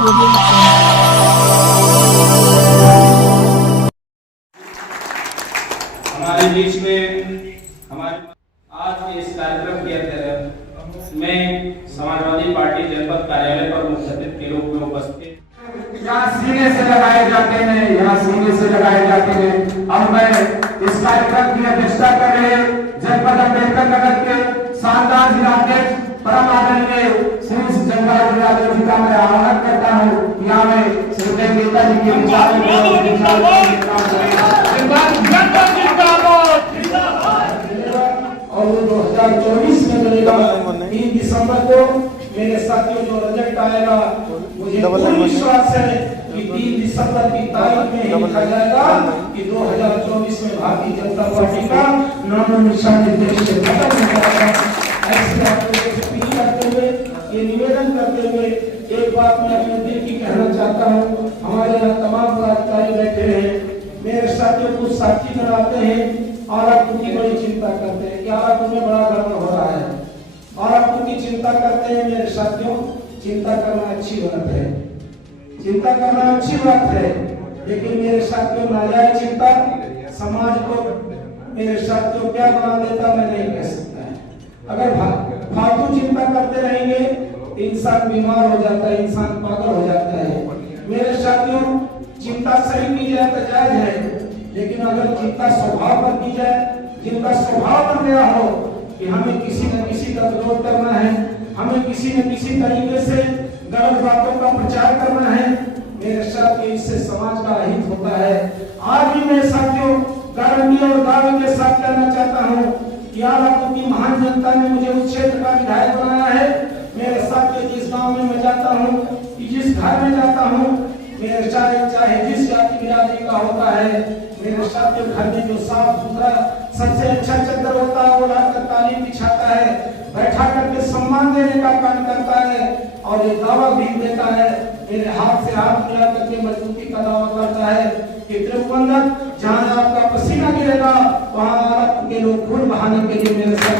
हमारे बीच में हमारे आज के इस कार्यक्रम के अंतर्गत में समाजवादी पार्टी जनपद कार्यालय पर मुख्य अतिथि के रूप में उपस्थित यहाँ सीने से लगाए जाते हैं, यहाँ सीने से लगाए जाते हैं। अब मैं इस कार्यक्रम की अध्यक्षता कर रहे जनपद अम्बेडकर नगर के शानदार जिलाध्यक्ष परम आदरणीय श्री जंगल यादव जी का मैं आह्वान करता हूँ। यहाँ में श्री नेता जी के विचार और 2024 में मिलेगा 3 दिसंबर को मेरे साथियों जो रिजल्ट आएगा मुझे पूर्ण विश्वास है कि 3 दिसंबर की तारीख में लिखा जाएगा कि 2024 में भारतीय जनता पार्टी का नामो निशान देश से खत्म हो जाएगा। ऐसे आप लोगों से अपील करते हुए ये निवेदन करते हुए एक बात मैं अपने दिल की कहना चाहता हूँ। हमारे यहाँ तमाम पदाधिकारी बैठे हैं, मेरे साथियों को साक्षी बनाते हैं और आपको की बड़ी चिंता करते हैं कि आपको में बड़ा गड़बड़ हो रहा है और आपको की चिंता करते हैं। मेरे साथियों, चिंता करना अच्छी बात है, चिंता करना अच्छी बात है, लेकिन मेरे साथियों नाजायज चिंता समाज को मेरे साथियों क्या बना देता मैं नहीं कह सकता है। अगर फालतू चिंता करते रहेंगे इंसान बीमार हो जाता है, इंसान पागल हो जाता है। मेरे साथियों, चिंता सही की जाए तो जायज है, लेकिन अगर चिंता स्वभाव पर की जाए, जिनका स्वभाव बन गया हो कि हमें किसी न किसी का विरोध करना है, हमें किसी न किसी तरीके से गलत बातों का प्रचार करना है, मेरे साथ इससे समाज का अहित होता है। आज भी मेरे साथियों गारंटी और दावे के साथ कहना चाहता हूँ कि आपको की महान जनता ने मुझे उस क्षेत्र का विधायक बनाया है। मेरे साथियों, जिस गांव में मैं जाता हूँ, जिस घर में जाता हूँ, मेरे चाहे जिस जाति बिरादरी का होता है, मेरे साथियों घर में जो साफ सुथरा सबसे अच्छा चद्दर होता है वो लाकर तालीम बिछाता है, बैठा करके सम्मान देने का काम करता है और ये दावा भी देता है, मेरे हाथ से हाथ मिला करके मजबूती का दावा करता है कि त्रिभुवनक जहाँ आपका पसीना गिरेगा वहाँ आपके लोग खून बहाने के लिए मेरे साथ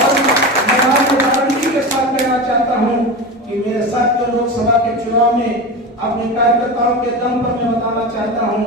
और मैं आपको गारंटी के साथ कहना चाहता हूँ कि मेरे साथियों लोकसभा के चुनाव में अपने कार्यकर्ताओं के दम पर मैं बताना चाहता हूँ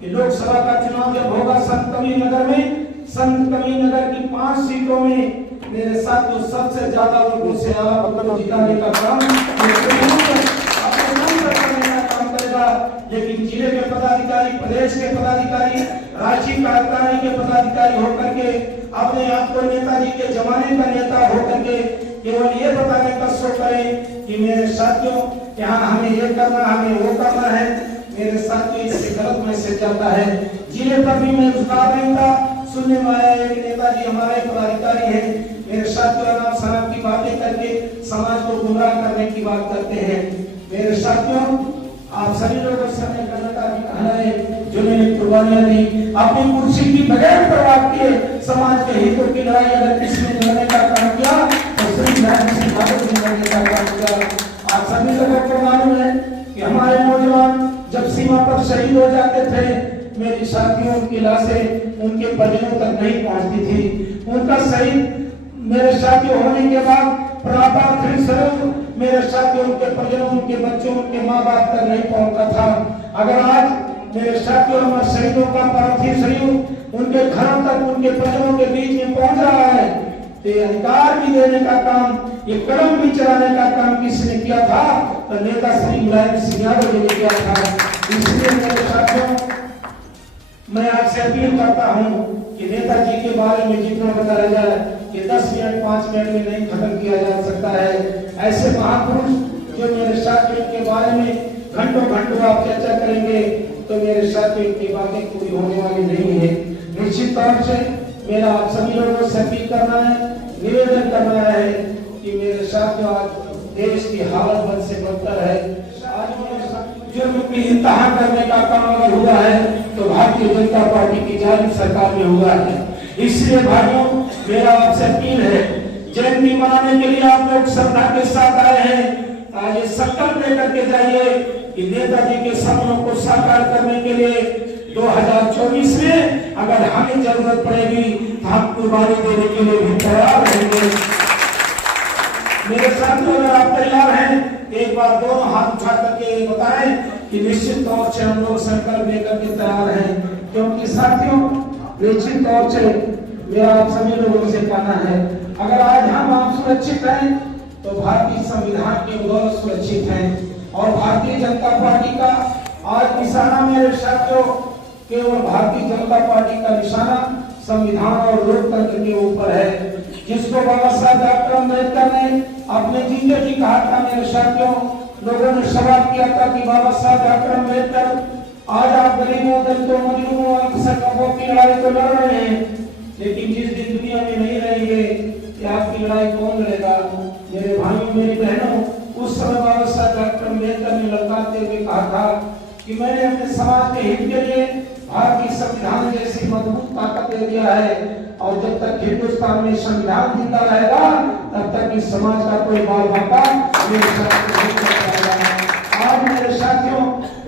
कि लोकसभा का चुनाव जब होगा संत कबीर नगर की 5 सीटों में मेरे साथियों सबसे ज्यादा लोगों से आपको जिताने का काम करने का काम करेगा। लेकिन जिले के पदाधिकारी, प्रदेश के पदाधिकारी, राज्य कार्यकारिणी के पदाधिकारी होकर के अपने आप को नेताजी के जमाने का नेता होकर के केवल ये बताने का शो करें कि मेरे साथियों यहाँ हमें ये करना, हमें वो करना है। मेरे साथियों, इससे गलत मैसेज जाता है। जिले पर भी मैं रोजगार नहीं था, सुनने में आया है कि नेताजी हमारे पदाधिकारी हैं। मेरे साथियों, नाम शराब की बातें करके समाज को गुमराह करने की बात करते हैं। मेरे साथियों, आप सभी लोगों से अपने जनता की कहना है जिन्होंने कुर्बानियां दी, अपनी कुर्सी की बगैर परवाह किए समाज के हितों की लड़ाई अगर किसने लड़ने का काम किया तो श्री नारायण सिंह यादव ने लड़ने का काम किया। आप सभी लोगों को मालूम है कि हमारे नौजवान जब सीमा पर शहीद हो जाते थे, मेरे साथियों की लाशें उनके परिजनों तक नहीं पहुंचती थी। उनका शहीद मेरे साथियों होने के बाद प्रापार्थिव स्वरूप मेरे साथियों उनके परिजनों, उनके बच्चों, उनके माँ बाप तक नहीं पहुंचता था। अगर आज मेरे साथियों हमारे शहीदों का पार्थिव शरीर उनके घरों तक, उनके परिजनों के बीच में पहुंच रहा है तो अधिकार भी देने का काम, ये कदम भी चलाने का काम किसने किया था? तो नेता श्री मुलायम सिंह यादव जी ने किया था। इसलिए मेरे साथियों, मैं आपसे अपील करता हूं कि नेताजी के बारे में जितना बताया जाए कि 10 मिनट 5 मिनट में नहीं खत्म किया जा सकता है। ऐसे महापुरुष जो मेरे साथियों के बारे में घंटों आप चर्चा करेंगे तो मेरे साथियों की बातें पूरी होने वाली नहीं है। निश्चित तौर से मेरा आप सभी लोगों से अपील करना है, निवेदन करना है कि मेरे साथियों आज देश की हालत बद से बदतर है। आज जुर्म की इंतहा करने का काम अगर हुआ है तो भारतीय जनता पार्टी की जालिम सरकार में हुआ है। इसलिए भाइयों, मेरा आपसे अपील है, जयंती मनाने के लिए आप लोग श्रद्धा के साथ आए हैं, आज ये संकल्प लेकर के जाइए कि नेताजी के सपनों को साकार करने के लिए 2024 में अगर हमें जरूरत पड़ेगी तो हम कुर्बानी देने के लिए भी तैयार रहेंगे। मेरे साथियों, अगर आप तैयार हैं एक बार दोनों हाथ उठा करके बताएं कि निश्चित तौर से हम लोग संकल्प लेकर के तैयार हैं। क्योंकि साथियों, निश्चित तौर से मेरा आप सभी लोगों से कहना है, अगर आज हम आप सुरक्षित हैं तो भारतीय संविधान के बदौलत सुरक्षित हैं। और भारतीय जनता पार्टी का आज निशाना, मेरे साथियों, केवल भारतीय जनता पार्टी का निशाना संविधान और लोकतंत्र के ऊपर है, जिसको बाबा साहब डॉक्टर अम्बेडकर ने अपने जिंदगी कहा था। मेरे साथियों, लोगों ने सवाल किया था कि बाबा साहब डॉक्टर अम्बेडकर, आज आप गरीबों, दलितों, मजलूमों, अल्पसंख्यकों की लड़ाई तो लड़ रहे हैं, लेकिन जिस दिन दुनिया में नहीं रहेंगे कि आपकी लड़ाई कौन लड़ेगा? मेरे भाइयों, मेरी बहनों, उस समय बाबा साहब डॉक्टर अम्बेडकर ने ललकारते हुए कहा था कि मैंने अपने समाज के हित के लिए भारतीय संविधान जैसी मजबूत ताकत दे दिया है, और जब तक हिंदुस्तान में संविधान जिंदा रहेगा तब तक इस समाज का कोई बाल बाका मेरे साथ नहीं कर पाएगा। आज मेरे साथियों,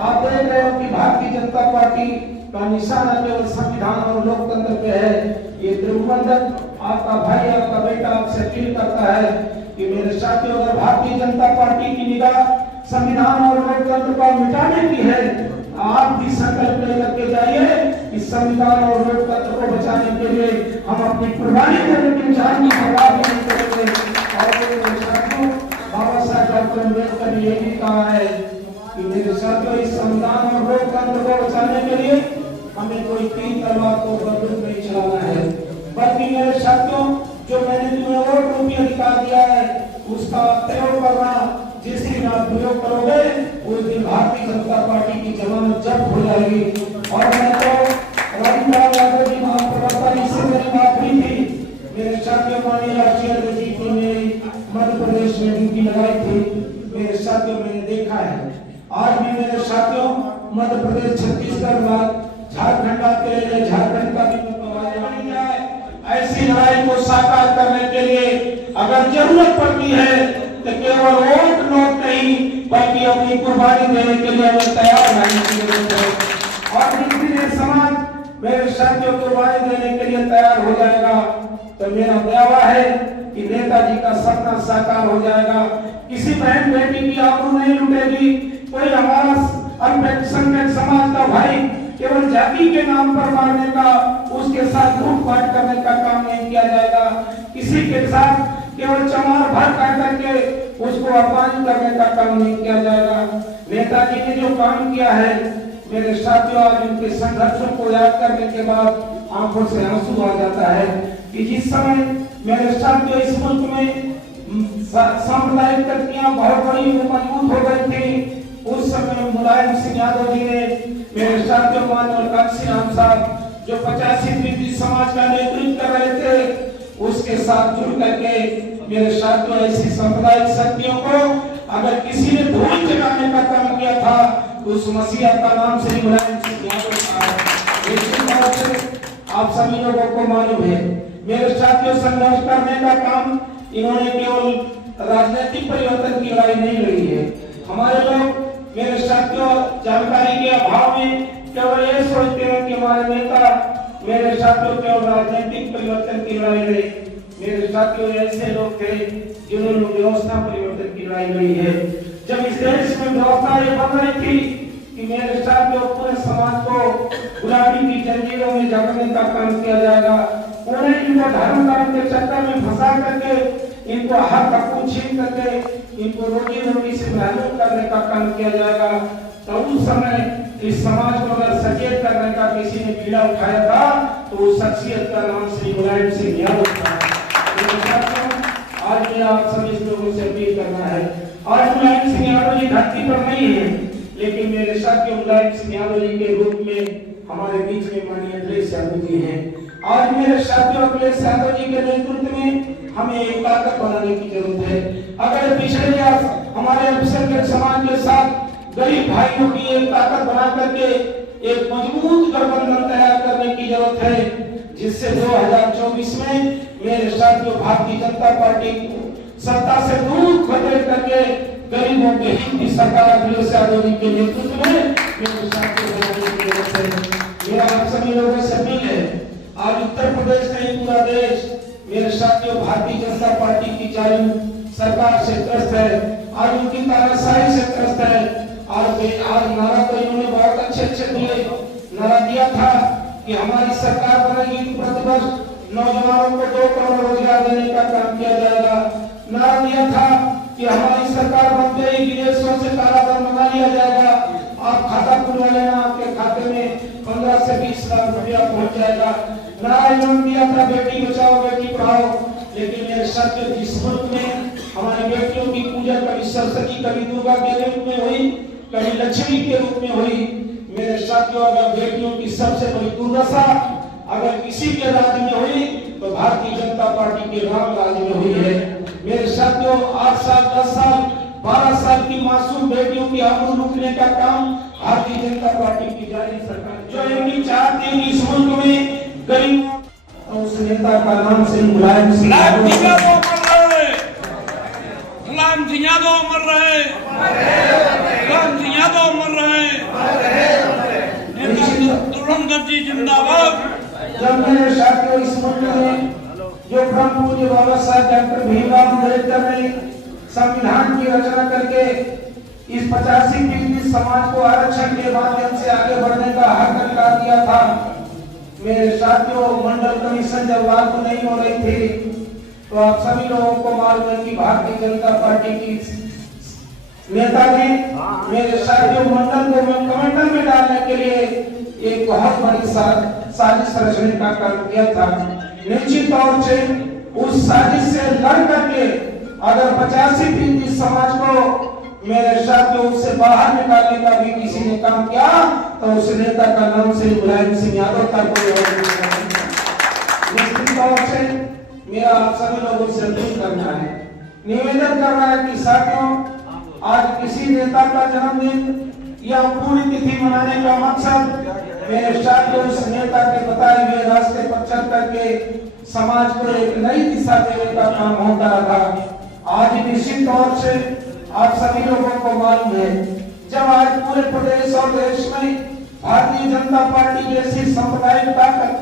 आप देख रहे हो कि भारतीय जनता पार्टी का निशाना केवल संविधान और लोकतंत्र पे है। ये त्रिभुवन आपका भाई, आपका बेटा आपसे अपील करता है कि मेरे साथियों, अगर भारतीय जनता पार्टी की निगाह संविधान और लोकतंत्र को मिटाने की है, आप भी संकल्प लेकर के जाइए कि संविधान और लोकतंत्र को बचाने के लिए हम अपनी कुर्बानी करने की जान की परवाह नहीं करेंगे। और मेरे साथियों, बाबा साहब डॉक्टर अम्बेडकर ने यह भी कहा है कि मेरे साथियों, इस संविधान और लोकतंत्र को बचाने के लिए हमें कोई तीन तलवार को बंदूक नहीं चलाना है, बल्कि मेरे साथियों, जो मैंने तुम्हें वोट रूपी अधिकार दिया है उसका प्रयोग करना। जिस दिन आप प्रयोग करोगे उस दिन भारतीय जनता पार्टी की जमानत जब्त हो जाएगी। और मैं तो राजनाथ यादव जी महाप्रवक्ता जी से मेरी बात हुई थी, मेरे साथियों, माननीय राष्ट्रीय अध्यक्ष जी ने मध्य प्रदेश में ड्यूटी लगाई थी। मेरे साथियों, मैंने देखा है आज भी मेरे साथियों, मध्य प्रदेश, छत्तीसगढ़, झारखंड आते हैं, झारखंड का भी बनी जाए। ऐसी लड़ाई को साकार करने के लिए अगर जरूरत पड़ती है तो केवल वोट नोट नहीं बल्कि अपनी कुर्बानी देने के लिए हमें तैयार रहने की जरूरत है। और जिस समाज मेरे साथियों कुर्बानी देने के लिए तैयार हो जाएगा तो मेरा दावा है कि नेताजी का सपना साकार हो जाएगा। किसी बहन बेटी की आबरू नहीं लुटेगी। कोई हमारा अल्पसंख्यक समाज का भाई केवल जाति के नाम पर मारने का, उसके साथ लूटपाट करने का काम नहीं किया जाएगा। किसी के साथ केवल चमार भर करके उसको अपमान करने का काम नहीं किया जाएगा। नेताजी ने जो काम किया है मेरे साथियों, आज उनके संघर्षों को याद करने के बाद आंखों से आंसू आ जाता है कि जिस समय मेरे साथियों इस मुल्क में सांप्रदायिक तख्तियां बहुत बड़ी मजबूत हो गई थी, उस समय मुलायम सिंह यादव जी ने मेरे साथियों, माननीय कांसी राम साहब जो 85 समाज का नेतृत्व कर रहे थे, उसके साथ जुड़ करके मेरे साथियों ऐसी सांप्रदायिक शक्तियों को अगर किसी ने धूल जगाने का काम किया था तो उस मसीहा का नाम से मुलायम सिंह यादव साहब। आप सभी लोगों को मालूम है मेरे साथियों, संघर्ष करने का काम इन्होंने केवल राजनीतिक परिवर्तन की लड़ाई नहीं लड़ी है। हमारे लोग मेरे साथियों जानकारी के अभाव में केवल ये सोचते हैं कि हमारे नेता मेरे साथियों केवल राजनीतिक परिवर्तन की लड़ाई लड़ी। मेरे साथियों ऐसे लोग थे जिन्होंने व्यवस्था परिवर्तन की लड़ाई लड़ी है। जब इस देश में व्यवस्था ये बन रही थी कि मेरे साथियों पूरे समाज को गुलामी की जंजीरों में जकड़ने का काम किया जाएगा, उन्हें इनको धर्म के चक्कर में फंसा करके, इनको हक हकूक छीन करके, इनको रोटी रोटी से महरूम करने का काम किया जाएगा, तो उस समय इस समाज को अगर सचेत करने का किसी ने बीड़ा उठाया था तो उस शख्सियत का नाम श्री मुलायम सिंह यादव था। आज मेरा आप सभी लोगों से अपील करना है, आज मुलायम सिंह यादव जी धरती पर नहीं है, लेकिन मेरे साथियों मुलायम सिंह यादव जी के रूप में हमारे बीच में माननीय अखिलेश यादव जी हैं। आज मेरे साथियों अखिलेश यादव जी के नेतृत्व में हमें एक ताकत बनाने की जरूरत है। अगर पिछड़े या हमारे अल्पसंख्यक समाज के साथ गरीब भाइयों की एक ताकत बना करके एक मजबूत गठबंधन तैयार करने की जरूरत है, जिससे 2024 में मेरे साथियों भारतीय जनता पार्टी सत्ता से दूर खतरे करके गरीबों के हित की सरकार अखिलेश यादव जी के नेतृत्व में मेरे साथियों बनाने की जरूरत है। मेरा आप सभी लोगों से अपील है, आज उत्तर प्रदेश नहीं पूरा देश मेरे साथियों भारतीय जनता पार्टी की जालिम सरकार से त्रस्त है। आज उनकी तानाशाही से त्रस्त है। आज नारा तो इन्होंने बहुत अच्छे दिए। नारा दिया था कि हमारी सरकार बनेगी तो प्रतिवर्ष नौजवानों को 2 करोड़ रोजगार देने का काम किया जाएगा। नारा दिया था कि हमारी सरकार बनते ही विदेशों से काला धन मंगा लिया जाएगा, आप खाता खुलवा लेना, आपके खाते में 15 से 20 लाख रुपया पहुंच जाएगा। नारा इन्होंने दिया था बेटी बचाओ बेटी पढ़ाओ। लेकिन मेरे साथियों, जिस मुल्क में हमारी बेटियों की पूजा कभी सरस्वती, कभी दुर्गा के रूप में हुई, कभी लक्ष्मी के रूप में हुई, मेरे साथियों, अगर बेटियों की सबसे बड़ी दुर्दशा अगर किसी के राज्य में हुई तो भारतीय जनता पार्टी के राम राज्य में हुई है। मेरे साथियों, 8 साल 10 साल 12 साल की मासूम बेटियों की आबरू लूटने का काम भारतीय जनता पार्टी की जारी सरकार जो इनकी चाहती है इस मुल्क में गरीब उस नेता का नाम से मुलायम सिंह यादव जिंदाबाद। जब मेरे साथियों इस मुल्क में जो परम पूज्य बाबा साहब डॉक्टर भीमराव अम्बेडकर ने संविधान की रचना करके इस 85% समाज को आरक्षण के माध्यम से आगे बढ़ने का हक अधिकार दिया था। मेरे साथियों, मंडल कमीशन जब लागू नहीं हो रही थी तो आप सभी लोगों को मालूम है कि भारतीय जनता पार्टी की नेता ने मेरे साथियों मंडल को कमेंडल में डालने के लिए एक बहुत बड़ी साजिश रचने का काम किया था। निश्चित तौर से उस साजिश से लड़ करके अगर 85% समाज को मेरे साथियों उससे बाहर निकालने का भी किसी ने काम किया तो उस नेता का नाम से मुलायम सिंह यादव का कोई और नहीं। निश्चित तौर से मेरा आप सभी लोगों से अनुरोध करना है, निवेदन करना है कि साथियों, आज किसी नेता का जन्मदिन या पूरी तिथि मनाने का मकसद मेरे साथियों उस नेता के बताए हुए रास्ते पर चल करके समाज को एक नई दिशा देने का काम होता रहा। आज निश्चित तौर से आप सभी लोगों को मालूम है, जब आज पूरे प्रदेश और देश में भारतीय जनता पार्टी जैसी सांप्रदायिक ताकत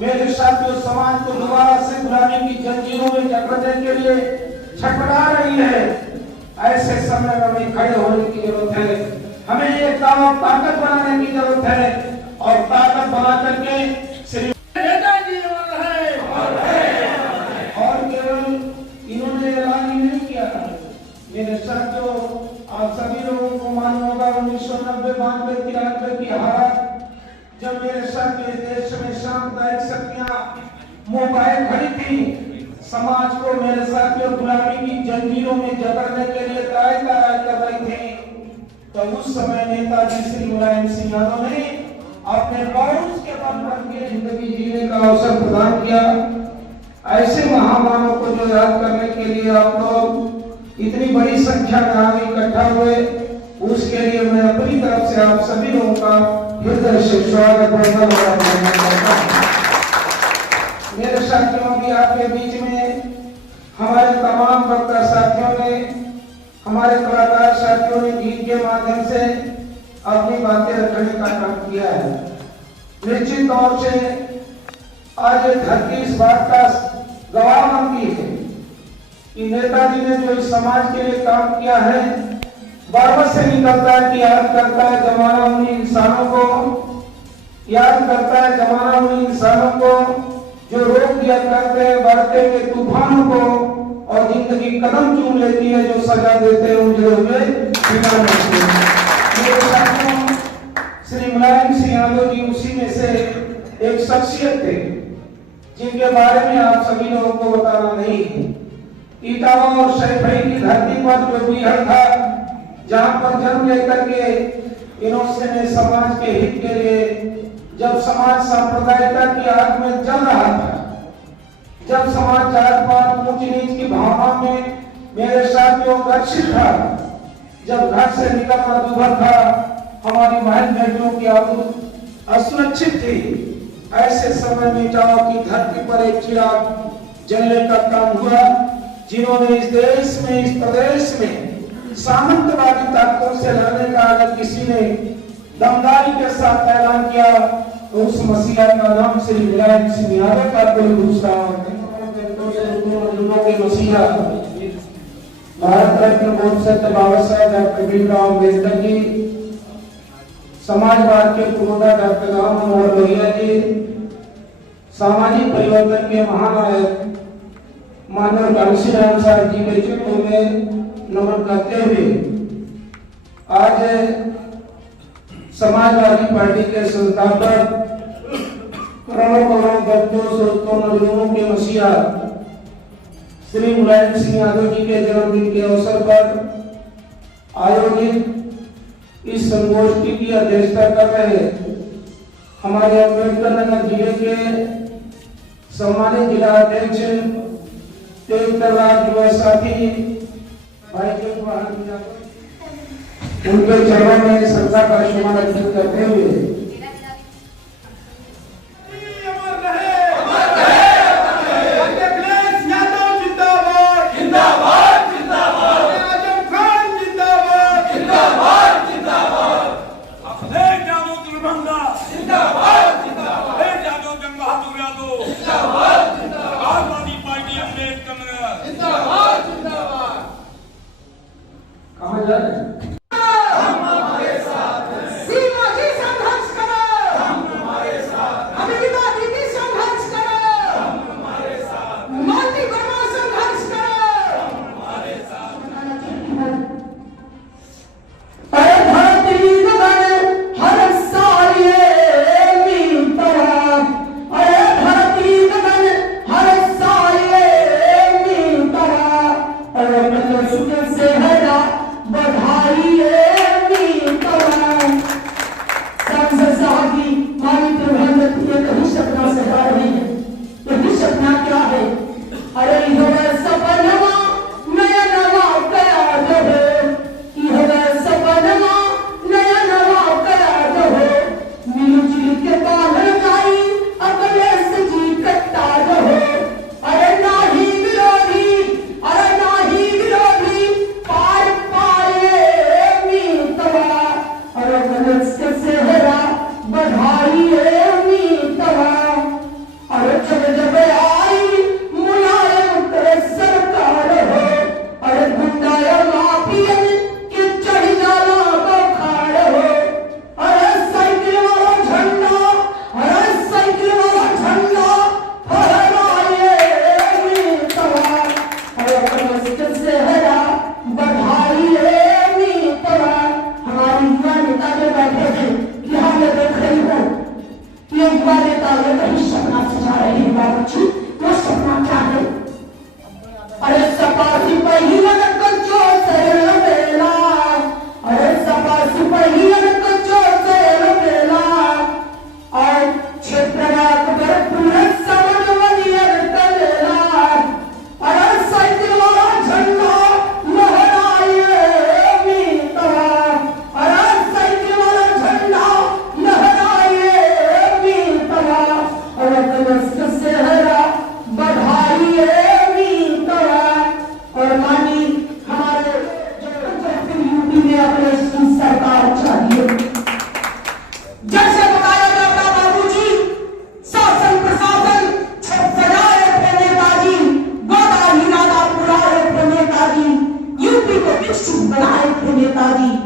मेरे साथियों समाज को दोबारा से गुलामी की जंजीरों में जकड़ने के लिए छटपटा रही है, ऐसे समय में हमें खड़े होने की जरूरत है। हमें एक ताकत बनाने की जरूरत है और ताकत बना करके श्री और केवल इन्होंने ऐलान ही नहीं किया था। मेरे साथियों, आप सभी लोगों को मालूम होगा 1990-92 की हालत जब मेरे साथियों देश में सांप्रदायिक शक्तियां मुंह खड़ी थी, समाज को मेरे साथियों गुलामी की जंजीरों में जकड़ने के लिए तराई कर रही थी, तो उस समय नेताजी श्री मुलायम सिंह यादव ने अपने पौरुष के बल पर जिंदगी जीने का अवसर प्रदान किया। ऐसे महामानव को जो याद करने के लिए आप लोग इतनी बड़ी संख्या में आगे इकट्ठा हुए, उसके लिए मैं अपनी तरफ से आप सभी लोगों का हृदय से स्वागत करता हूं। मेरे साथियों, भी आपके बीच में हमारे तमाम वक्ता साथियों ने, हमारे कलाकार साथियों ने गीत के माध्यम से अपनी बातें रखने का काम किया है। निश्चित तौर से आज ये धरती इस बात का गवाह बनती है कि नेताजी ने जो इस समाज के लिए काम किया है, बार से निकलता है कि याद करता है जमाना उन इंसानों को, याद करता है जमाना उन इंसानों को जो रोक दिया करते हैं बढ़ते के तूफानों को और जिंदगी कदम चूम लेती है, जो सजा देते हैं उजड़े हुए मेरे साथियों, श्री मुलायम सिंह यादव जी उसी में से एक शख्सियत थे जिनके बारे में आप सभी लोगों को बताना नहीं है। इटावा और सैफई की धरती पर जो बिहड़ था, जहां पर जन्म लेकर के इन्होंने समाज के हित के लिए, जब समाज सांप्रदायिकता की आग में जल रहा था, जब समाज जात पात ऊंच नीच की भावना में मेरे साथियों रक्षित था, जब घर से निकलना दुभर था, हमारी बहन बेटियों की आबरू असुरक्षित थी, ऐसे समय में इटावा की धरती पर एक चिराग जलने का काम हुआ, जिन्होंने इस देश में, इस प्रदेश में सामंतवादी ताकतों से लड़ने का अगर किसी ने दमदारी के साथ ऐलान किया तो उस मसीहा का नाम श्री मुलायम सिंह यादव का कोई दूसरा के मसीहा भारत रत्न बोधसत्व बाबा साहेब डॉक्टर भीमराव अम्बेडकर जी, समाजवाद के पुरोधा डॉक्टर राम मनोहर लोहिया जी, सामाजिक परिवर्तन के महानायक मानव घनश्याम साहब जी के चित्रों में नमन करते हुए आज समाजवादी पार्टी के संस्थापक करोड़ों भक्तों लोगों के मसीहा श्री मुलायम सिंह यादव जी के जन्मदिन के अवसर पर आयोजित इस संगोष्ठी की अध्यक्षता कर रहे हमारे अम्बेडकर नगर जिले के सम्मानित जिला अध्यक्ष तेजराज युवा साथी भाई उनके चरणों में श्रद्धा का सुमन अर्पित करते हुए कहाँ जा रहे हैं? बनाए थे नेताजी।